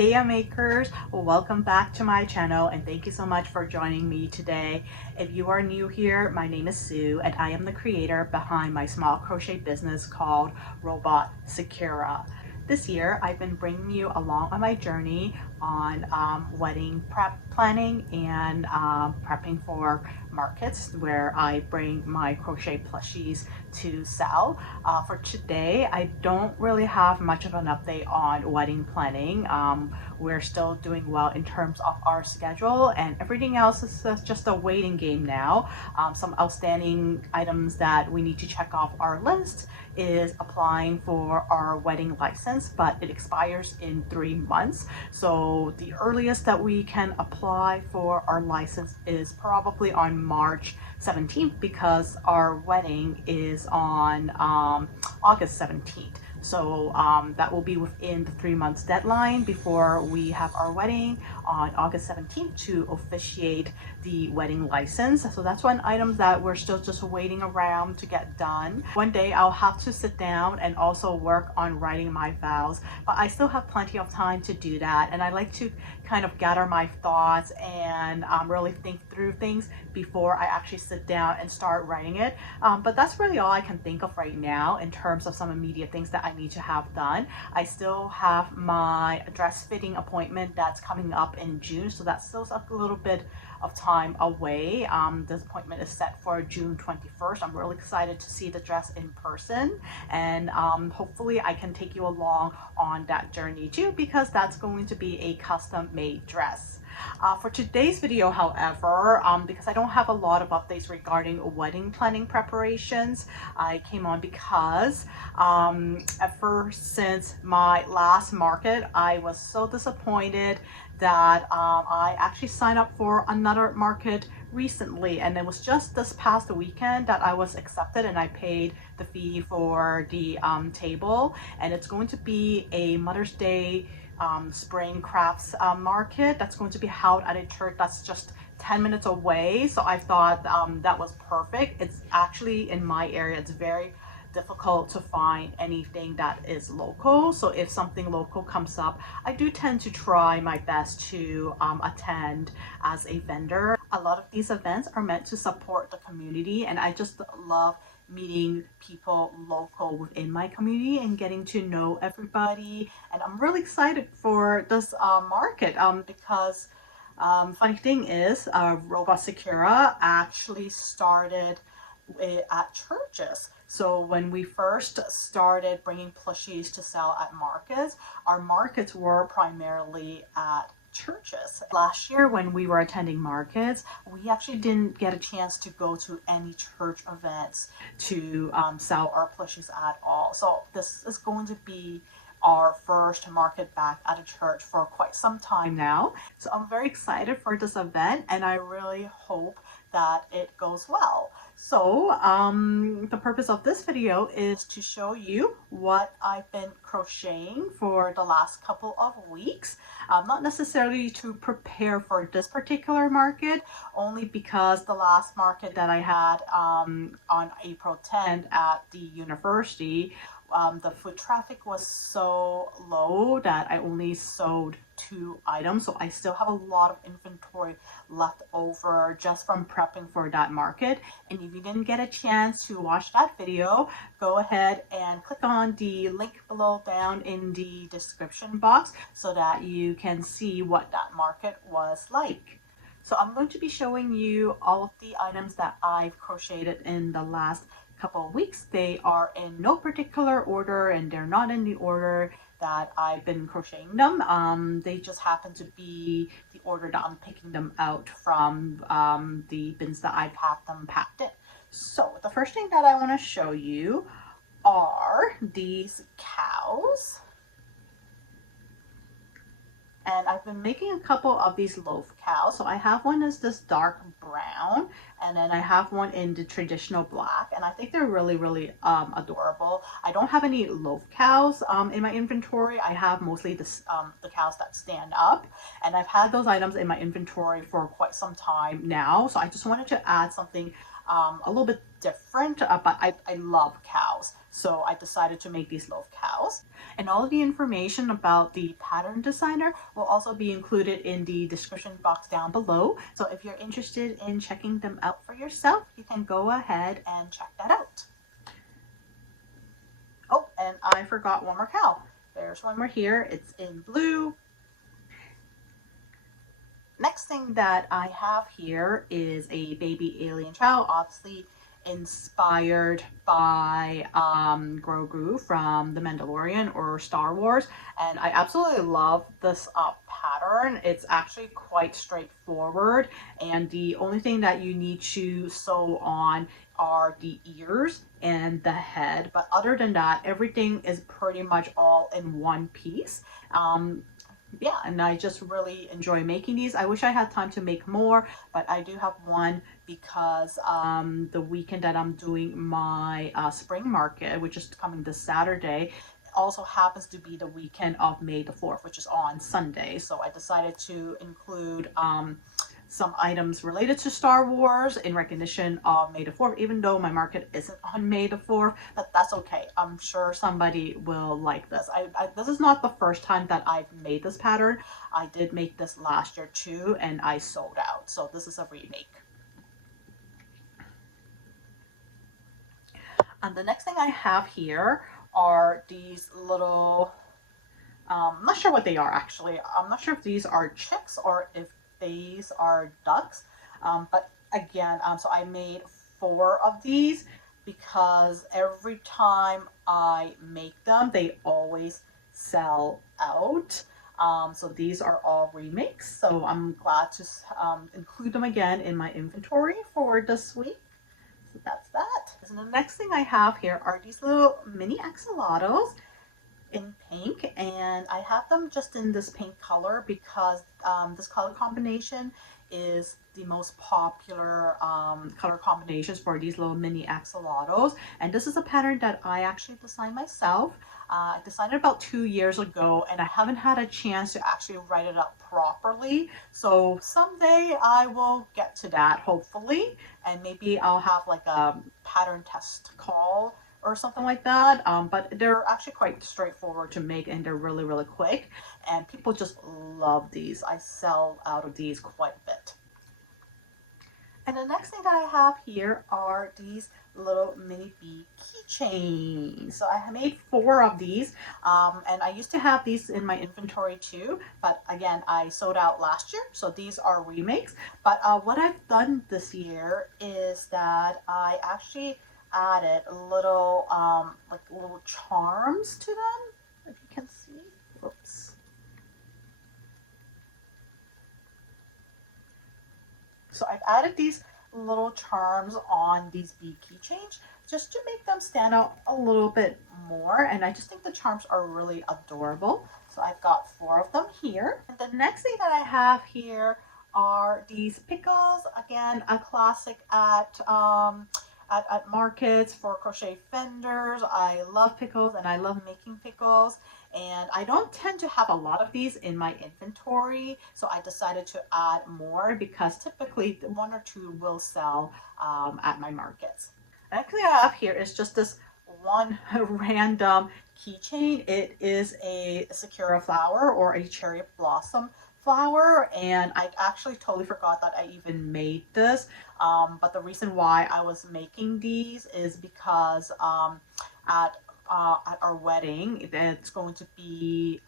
Heya makers, welcome back to my channel and thank you so much for joining me today. If you are new here, my name is Sue and I am the creator behind my small crochet business called RobotSakura. This year, I've been bringing you along on my journey on wedding prep planning and prepping for markets where I bring my crochet plushies to sell. For today, I don't really have much of an update on wedding planning. We're still doing well in terms of our schedule and everything else is just a waiting game now. Some outstanding items that we need to check off our list is applying for our wedding license, but it expires in 3 months. So the earliest that we can apply for our license is probably on March 17th because our wedding is on August 17th. So that will be within the 3 months deadline before we have our wedding on August 17th to officiate the wedding license. So that's one item that we're still just waiting around to get done. One day I'll have to sit down and also work on writing my vows, but I still have plenty of time to do that. And I like to kind of gather my thoughts and really think through things before I actually sit down and start writing it. But that's really all I can think of right now in terms of some immediate things that I need to have done. I still have my dress fitting appointment that's coming up in June, so that's still a little bit of time away. This appointment is set for June 21st. I'm really excited to see the dress in person, and hopefully I can take you along on that journey too, because that's going to be a custom made dress. For today's video, however, because I don't have a lot of updates regarding wedding planning preparations, I came on because ever since my last market, I was so disappointed that I actually signed up for another market recently, and it was just this past weekend that I was accepted and I paid the fee for the table, and it's going to be a Mother's Day spring crafts market that's going to be held at a church that's just 10 minutes away. So I thought that was perfect. It's actually in my area, it's very difficult to find anything that is local. So if something local comes up, I do tend to try my best to attend as a vendor. A lot of these events are meant to support the community, and I just love meeting people local within my community and getting to know everybody. And I'm really excited for this market because funny thing is RobotSakura actually started at churches. So when we first started bringing plushies to sell at markets, our markets were primarily at churches. Last year when we were attending markets, we actually didn't get a chance to go to any church events to sell our plushies at all. So this is going to be our first market back at a church for quite some time now. So I'm very excited for this event and I really hope that it goes well. So the purpose of this video is to show you what I've been crocheting for the last couple of weeks. Not necessarily to prepare for this particular market, only because the last market that I had on April 10th at the university, the foot traffic was so low that I only sold 2 items. So I still have a lot of inventory left over just from prepping for that market. And if you didn't get a chance to watch that video, go ahead and click on the link below down in the description box so that you can see what that market was like. So I'm going to be showing you all of the items that I've crocheted in the last couple of weeks. They are in no particular order and they're not in the order that I've been crocheting them. They just happen to be the order that I'm picking them out from the bins that I've had them packed in. So the first thing that I want to show you are these cows. And I've been making a couple of these loaf cows. So I have one is this dark brown, and then I have one in the traditional black, and I think they're really adorable. I don't have any loaf cows in my inventory. I have mostly the cows that stand up, and I've had those items in my inventory for quite some time now. So I just wanted to add something a little bit different, but I love cows. So I decided to make these loaf cows. And all of the information about the pattern designer will also be included in the description box down below. So if you're interested in checking them out for yourself, you can go ahead and check that out. Oh, and I forgot one more cow. There's one more here. It's in blue. Next thing that I have here is a baby alien child, obviously inspired by Grogu from The Mandalorian or Star Wars. And I absolutely love this pattern. It's actually quite straightforward. And the only thing that you need to sew on are the ears and the head. But other than that, everything is pretty much all in one piece. Yeah, and I just really enjoy making these. I wish I had time to make more, but I do have one because the weekend that I'm doing my spring market, which is coming this Saturday, also happens to be the weekend of May the 4th, which is on Sunday. So I decided to include some items related to Star Wars in recognition of May the 4th, even though my market isn't on May the 4th, but that's okay. I'm sure somebody will like this. This is not the first time that I've made this pattern. I did make this last year too, and I sold out. So this is a remake. And the next thing I have here are these little, I'm not sure what they are actually. I'm not sure if these are chicks or if these are ducks, but again, so I made 4 of these because every time I make them, they always sell out. So these are all remakes, so I'm glad to include them again in my inventory for this week. So that's that. So the next thing I have here are these little mini axolotls in pink, and I have them just in this pink color because this color combination is the most popular color combinations for these little mini axolotls. And this is a pattern that I actually designed myself. I designed it about 2 years ago, and I haven't had a chance to actually write it up properly. So someday I will get to that, hopefully, and maybe I'll have like a pattern test call or something like that, but they're actually quite straightforward to make, and they're really, really quick, and people just love these. I sell out of these quite a bit. And the next thing that I have here are these little mini bee keychains. So I made 4 of these, and I used to have these in my inventory too, but again, I sold out last year, so these are remakes. But what I've done this year is that I actually added little like little charms to them, if you can see. Oops. So I've added these little charms on these bee keychains just to make them stand out a little bit more, and I just think the charms are really adorable. So I've got 4 of them here. And the next thing that I have here are these pickles. Again, a classic at markets for crochet vendors. I love pickles and I love making pickles, and I don't tend to have a lot of these in my inventory, so I decided to add more because typically 1 or 2 will sell at my markets. Actually, I have here is just this one random keychain. It is a Sakura flower or a cherry blossom flower, and I actually totally forgot that I even made this, but the reason why I was making these is because at our wedding, it's going to be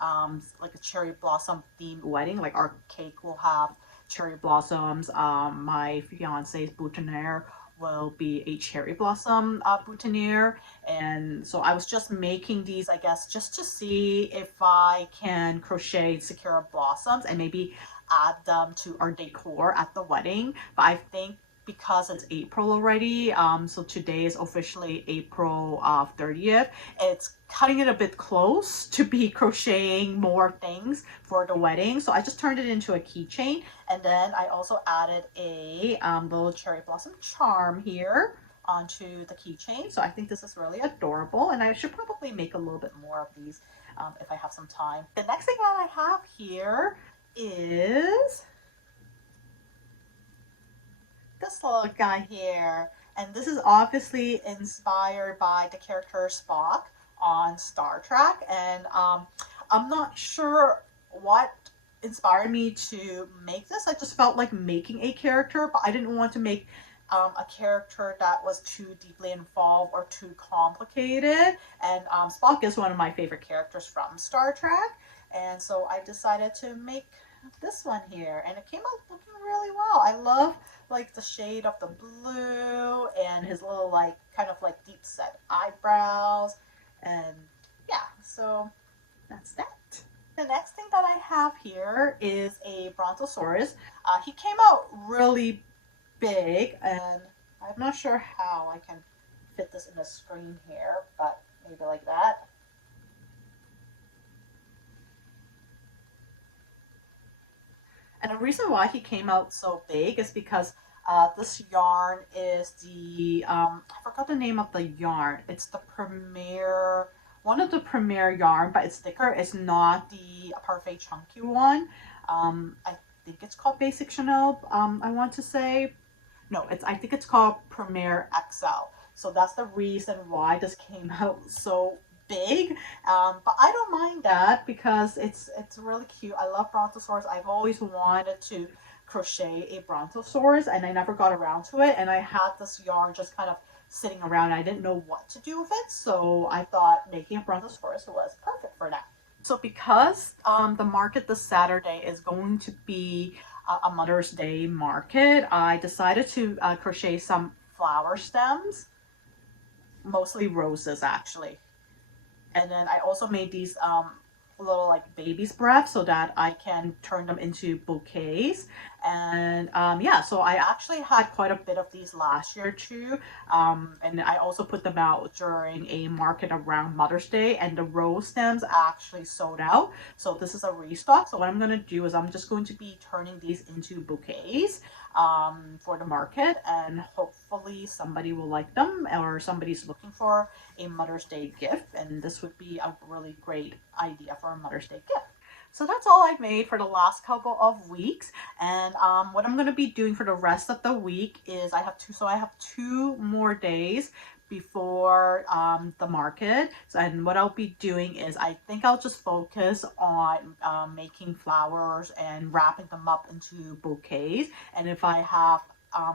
like a cherry blossom themed wedding. Like our cake will have cherry blossoms. My fiance's boutonniere will be a cherry blossom boutonniere, and so I was just making these, I guess, just to see if I can crochet Sakura blossoms and maybe add them to our decor at the wedding. But I think because it's April already, so today is officially April 30th, it's cutting it a bit close to be crocheting more things for the wedding. So I just turned it into a keychain, and then I also added a little cherry blossom charm here onto the keychain. So I think this is really adorable, and I should probably make a little bit more of these if I have some time. The next thing that I have here is this little guy here, and this is obviously inspired by the character Spock on Star Trek, and I'm not sure what inspired me to make this. I just felt like making a character, but I didn't want to make a character that was too deeply involved or too complicated. And Spock is one of my favorite characters from Star Trek, and so I decided to make this one here, and it came out looking really well. I love like the shade of the blue and his little like kind of like deep set eyebrows, and yeah, so that's that. The next thing that I have here is a Brontosaurus. He came out really big, and I'm not sure how I can fit this in the screen here, but maybe like that. And the reason why he came out so big is because this yarn is the, I forgot the name of the yarn. It's the Premier, one of the Premier yarn, but it's thicker. It's not the Parfait Chunky one. I think it's called Basic Chanel, I want to say. No, I think it's called Premier XL. So that's the reason why this came out so big, but I don't mind that because it's really cute. I love Brontosaurus. I've always wanted to crochet a Brontosaurus, and I never got around to it, and I had this yarn just kind of sitting around, and I didn't know what to do with it, so I thought making a Brontosaurus was perfect for that. So because the market this Saturday is going to be a Mother's Day market, I decided to crochet some flower stems, mostly roses actually. And then I also made these little like baby's breath so that I can turn them into bouquets. And yeah, so I actually had quite a bit of these last year too. And I also put them out during a market around Mother's Day, and the rose stems actually sold out. So this is a restock. So what I'm going to do is I'm just going to be turning these into bouquets for the market, and hopefully somebody will like them, or somebody's looking for a Mother's Day gift, and this would be a really great idea for a Mother's Day gift. So that's all I've made for the last couple of weeks, and what I'm going to be doing for the rest of the week is I have two more days before the market. So, and what I'll be doing is I think I'll just focus on making flowers and wrapping them up into bouquets, and if I have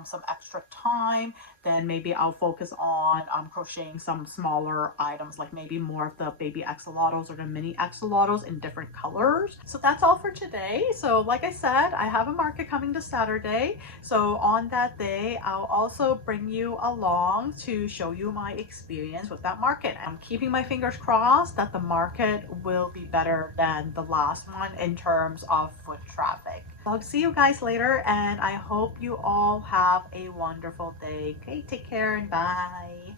some extra time, then maybe I'll focus on crocheting some smaller items, like maybe more of the baby axolotls or the mini axolotls in different colors. So that's all for today. So like I said, I have a market coming this Saturday. So on that day, I'll also bring you along to show you my experience with that market. I'm keeping my fingers crossed that the market will be better than the last one in terms of foot traffic. I'll see you guys later, and I hope you all have a wonderful day. Okay, take care and bye.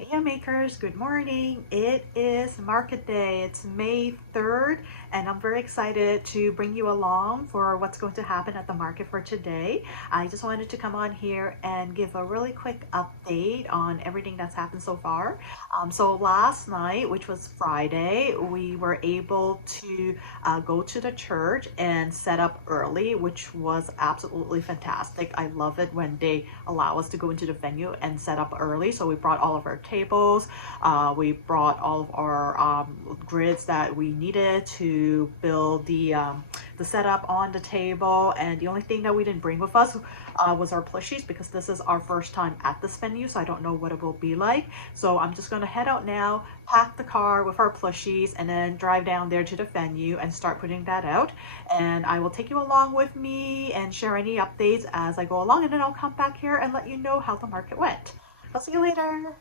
Heya makers, good morning. It is market day. It's May 3rd, and I'm very excited to bring you along for what's going to happen at the market for today. I just wanted to come on here and give a really quick update on everything that's happened so far. So last night, which was Friday, we were able to go to the church and set up early, which was absolutely fantastic. I love it when they allow us to go into the venue and set up early. So we brought all of our tables, we brought all of our grids that we needed to build the setup on the table, and the only thing that we didn't bring with us was our plushies, because this is our first time at this venue, so I don't know what it will be like. So I'm just going to head out now, pack the car with our plushies, and then drive down there to the venue and start putting that out. And I will take you along with me and share any updates as I go along, and then I'll come back here and let you know how the market went. I'll see you later.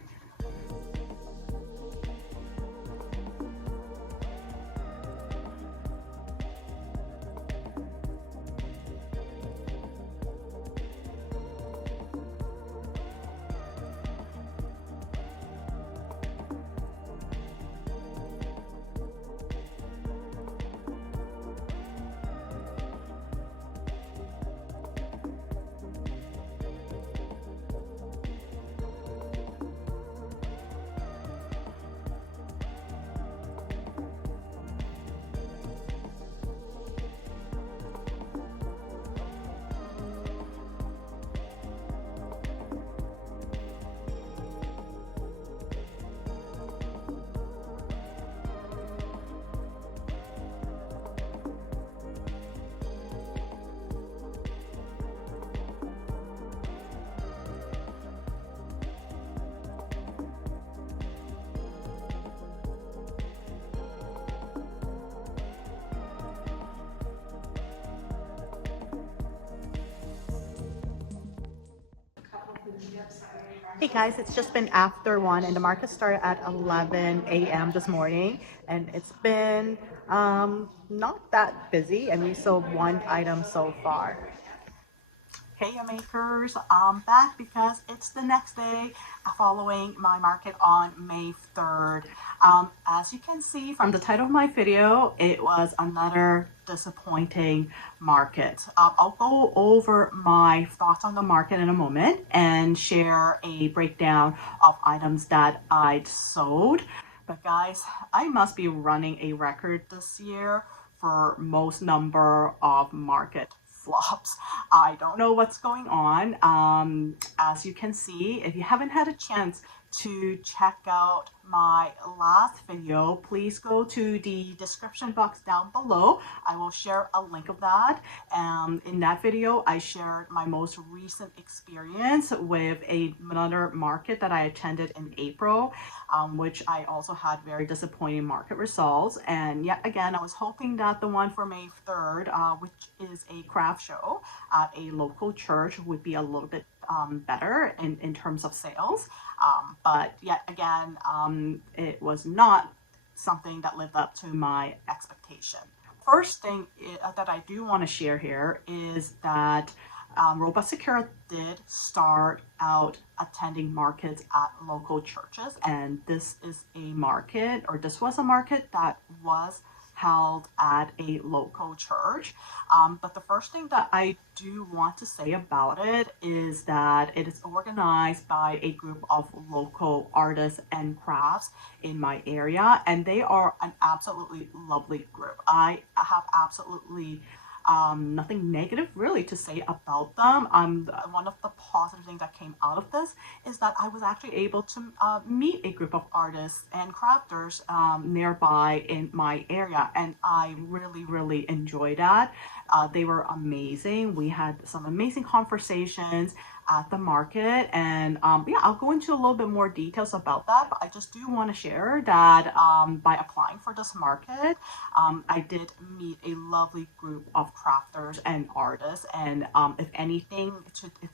Hey guys, it's just been after 1 and the market started at 11 a.m. this morning, and it's been not that busy, and we sold one item so far. Heya makers, I'm back because it's the next day following my market on May 3rd. As you can see from the title of my video, it was another disappointing market. I'll go over my thoughts on the market in a moment and share a breakdown of items that I'd sold. But guys, I must be running a record this year for most number of market flops. I don't know what's going on. As you can see, if you haven't had a chance to check out my last video, please go to the description box down below. I will share a link of that. In that video, I shared my most recent experience with another market that I attended in April, which I also had very disappointing market results. And yet again, I was hoping that the one for May 3rd, which is a craft show at a local church, would be a little bit better in terms of sales. But yet again, it was not something that lived up to my expectation. First thing that I do want to share here is that RobotSakura did start out attending markets at local churches, and this was a market that was held at a local church. But the first thing that I do want to say about it is that it is organized by a group of local artists and crafts in my area, and they are an absolutely lovely group. I have absolutely nothing negative really to say about them. One of the positive things that came out of this is that I was actually able to meet a group of artists and crafters nearby in my area, and I really enjoyed that. They were amazing. We had some amazing conversations at the market, and yeah, I'll go into a little bit more details about that, but I just do want to share that by applying for this market, I did meet a lovely group of crafters and artists, and if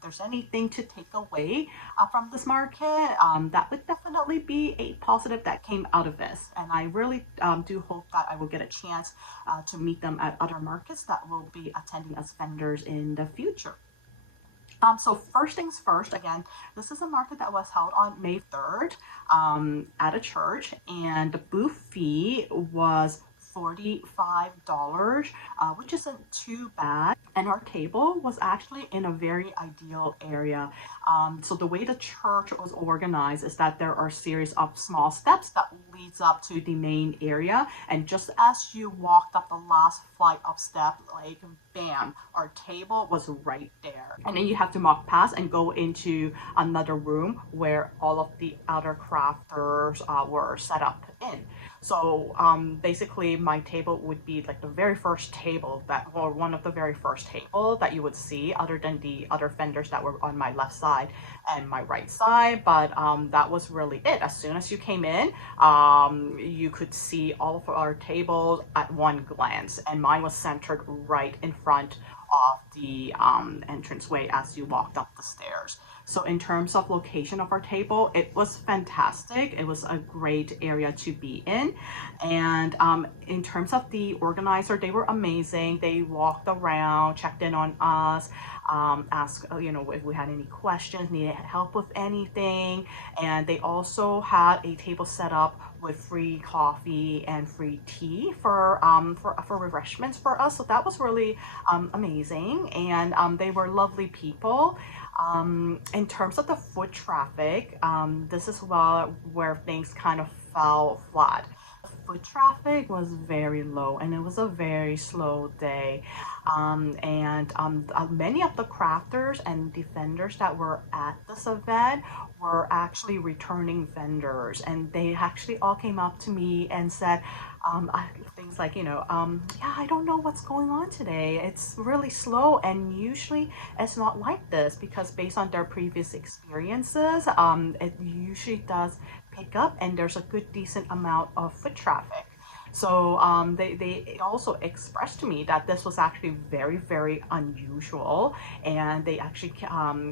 there's anything to take away from this market, that would definitely be a positive that came out of this, and I really do hope that I will get a chance to meet them at other markets that will be attending as vendors in the future. So first things first, again, this is a market that was held on May 3rd at a church, and the booth fee was $45, which isn't too bad. And our table was actually in a very ideal area. So the way the church was organized is that there are a series of small steps that leads up to the main area. And just as you walked up the last flight of steps, like bam, our table was right there. And then you have to walk past and go into another room where all of the other crafters were set up in. So basically my table would be like the very first table or one of the very first table that you would see, other than the other vendors that were on my left side and my right side. But that was really it. As soon as you came in, you could see all of our tables at one glance, and mine was centered right in front of the entranceway as you walked up the stairs. So in terms of location of our table, it was fantastic. It was a great area to be in. And in terms of the organizer, they were amazing. They walked around, checked in on us, asked if we had any questions, needed help with anything. And they also had a table set up with free coffee and free tea for refreshments for us. So that was really amazing, and they were lovely people. In terms of the foot traffic, this is where things kind of fell flat. Foot traffic was very low, and it was a very slow day. Many of the crafters and the vendors that were at this event were actually returning vendors, and they actually all came up to me and said things like, yeah, I don't know what's going on today. It's really slow, and usually it's not like this, because based on their previous experiences, it usually does pick up, and there's a good decent amount of foot traffic. So they also expressed to me that this was actually very, very unusual, and they actually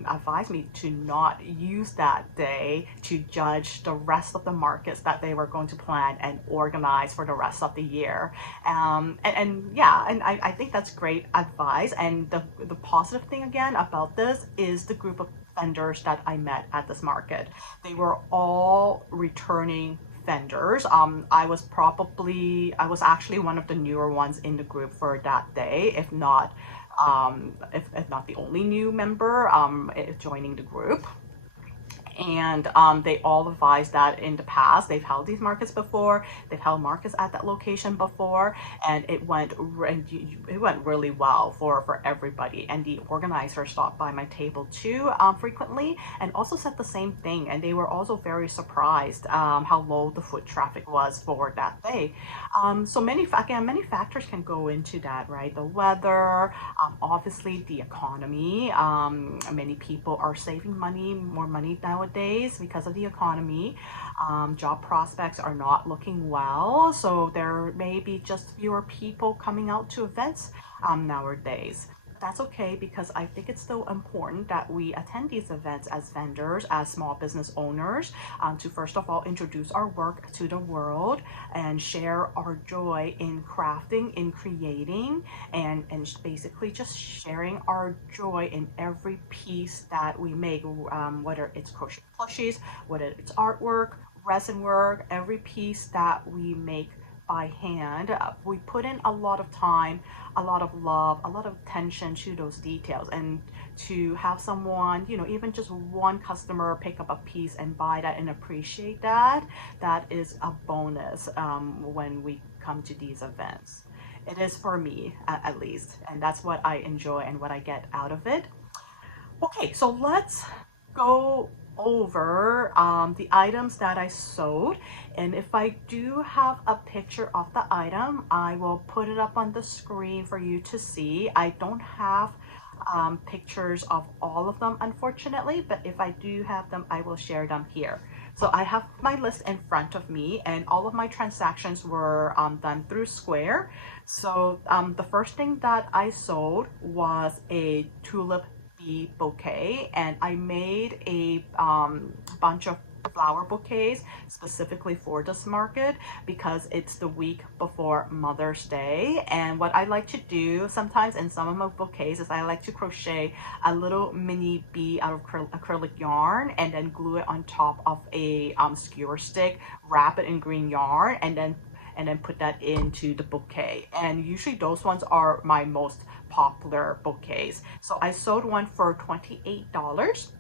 advised me to not use that day to judge the rest of the markets that they were going to plan and organize for the rest of the year. And yeah, and I think that's great advice. And the positive thing again about this is the group of vendors that I met at this market. They were all returning vendors. I was actually one of the newer ones in the group for that day, if not the only new member joining the group. And they all advised that in the past they've held these markets before, they've held markets at that location before, and it went really well for everybody. And the organizer stopped by my table too frequently, and also said the same thing, and they were also very surprised how low the foot traffic was for that day. So many factors can go into that, right? The weather, obviously the economy. Many people are saving more money nowadays because of the economy. Job prospects are not looking well, so there may be just fewer people coming out to events nowadays. That's okay, because I think it's still important that we attend these events as vendors, as small business owners, to first of all introduce our work to the world and share our joy in crafting, in creating, and basically just sharing our joy in every piece that we make, whether it's crochet plushies, whether it's artwork, resin work, every piece that we make by hand. We put in a lot of time, a lot of love, a lot of attention to those details, and to have someone, even just one customer pick up a piece and buy that and appreciate that, that is a bonus when we come to these events. It is for me, at least, and that's what I enjoy and what I get out of it. Okay, so let's go over the items that I sewed, and if I do have a picture of the item, I will put it up on the screen for you to see. I don't have pictures of all of them, unfortunately, but if I do have them, I will share them here. So I have my list in front of me, and all of my transactions were done through Square. So the first thing that I sewed was a tulip bouquet, and I made a bunch of flower bouquets specifically for this market because it's the week before Mother's Day. And what I like to do sometimes in some of my bouquets is I like to crochet a little mini bee out of acrylic yarn and then glue it on top of a skewer stick, wrap it in green yarn, and then put that into the bouquet. And usually those ones are my most popular bouquets. So I sold one for $28.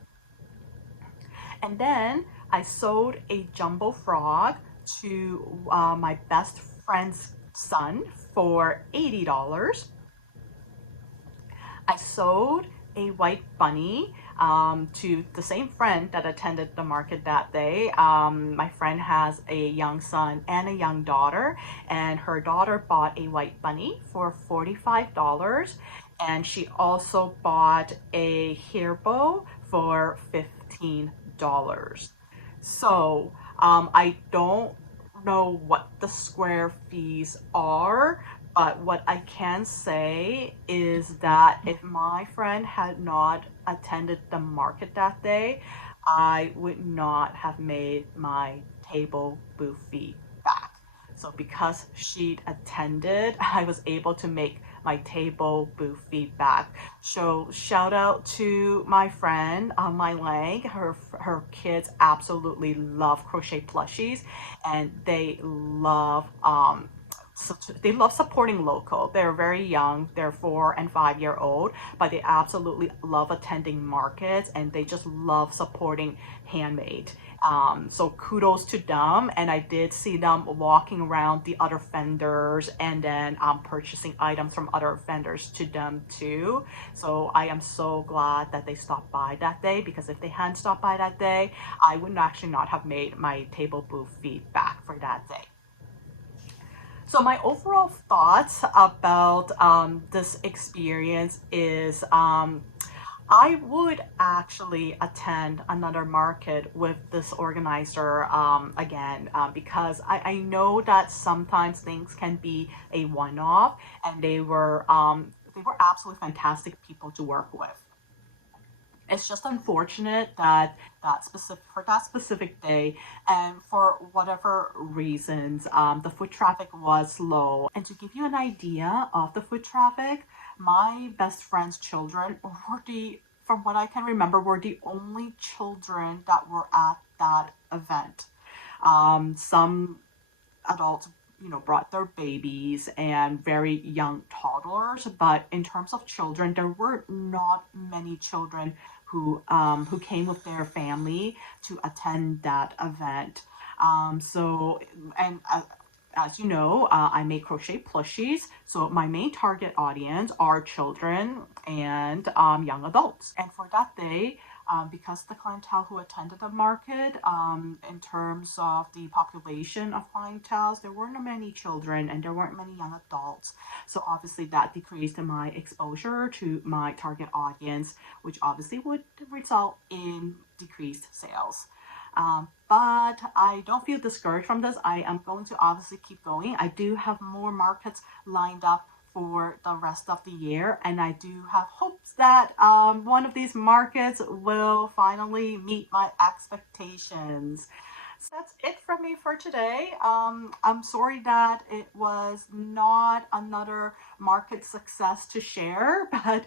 And then I sold a jumbo frog to my best friend's son for $80. I sold a white bunny to the same friend that attended the market that day. My friend has a young son and a young daughter, and her daughter bought a white bunny for $45, and she also bought a hair bow for $15. So I don't know what the Square fees are, but what I can say is that if my friend had not attended the market that day, I would not have made my table booth fee back. So because she attended, I was able to make my table booth fee back. So shout out to my friend Mai Lang. Her kids absolutely love crochet plushies, and they love supporting local. They're very young, they're 4 and 5 year old, but they absolutely love attending markets, and they just love supporting handmade. So kudos to them, and I did see them walking around the other vendors and then purchasing items from other vendors to them too. So I am so glad that they stopped by that day, because if they hadn't stopped by that day, I would actually not have made my table booth fee back for that day. So my overall thoughts about this experience is I would actually attend another market with this organizer again because I know that sometimes things can be a one-off, and they were absolutely fantastic people to work with. It's just unfortunate that that specific day, and for whatever reasons, the foot traffic was low. And to give you an idea of the foot traffic, my best friend's children were from what I can remember, were the only children that were at that event. Some adults, brought their babies and very young toddlers, but in terms of children, there were not many children who came with their family to attend that event. So, and as you know, I make crochet plushies. So my main target audience are children and young adults. And for that day, because the clientele who attended the market, in terms of the population of clientele, there weren't many children and there weren't many young adults. So obviously that decreased my exposure to my target audience, which obviously would result in decreased sales. But I don't feel discouraged from this. I am going to obviously keep going. I do have more markets lined up for the rest of the year, and I do have hopes that one of these markets will finally meet my expectations. So that's it from me for today. I'm sorry that it was not another market success to share, but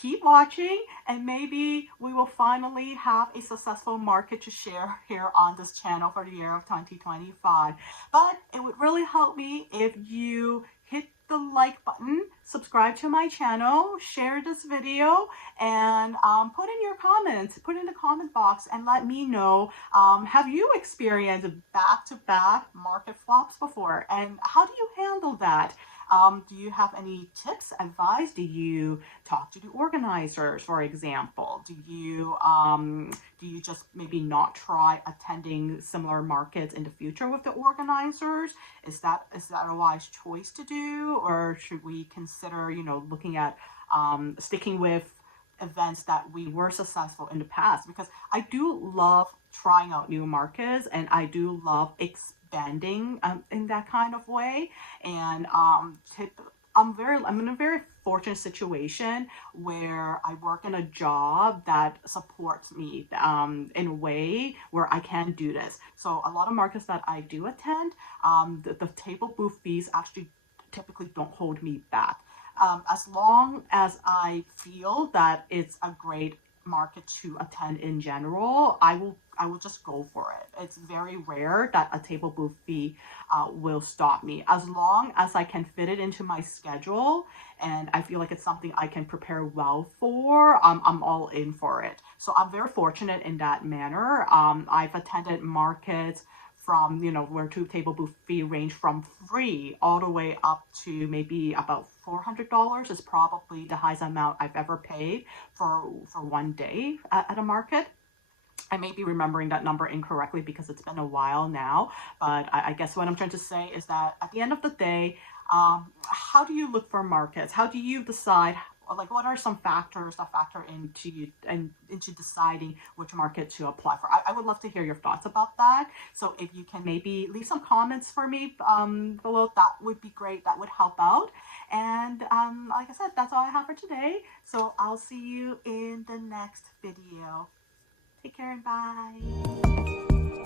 keep watching and maybe we will finally have a successful market to share here on this channel for the year of 2025. But it would really help me if you hit the like button, subscribe to my channel, share this video, and put in your comments, put in the comment box and let me know, have you experienced back-to-back market flops before, and how do you handle that? Do you have any tips, advice? Do you talk to the organizers, for example? Do you just maybe not try attending similar markets in the future with the organizers? Is that a wise choice to do, or should we consider, looking at sticking with events that we were successful in the past? Because I do love trying out new markets and I do love expanding in that kind of way. And I'm in a very fortunate situation where I work in a job that supports me in a way where I can do this. So a lot of markets that I do attend, the table booth fees actually typically don't hold me back. As long as I feel that it's a great market to attend in general, I will just go for it. It's very rare that a table booth fee will stop me. As long as I can fit it into my schedule and I feel like it's something I can prepare well for, I'm all in for it. So I'm very fortunate in that manner. I've attended markets from, where two table booth fee range from free all the way up to maybe about $400 is probably the highest amount I've ever paid for one day at a market. I may be remembering that number incorrectly because it's been a while now, but I guess what I'm trying to say is that at the end of the day, how do you look for markets? How do you decide, like, what are some factors that factor into deciding which market to apply for? I would love to hear your thoughts about that. So if you can maybe leave some comments for me below, that would be great. That would help out. And like I said, that's all I have for today. So I'll see you in the next video. Take care and bye.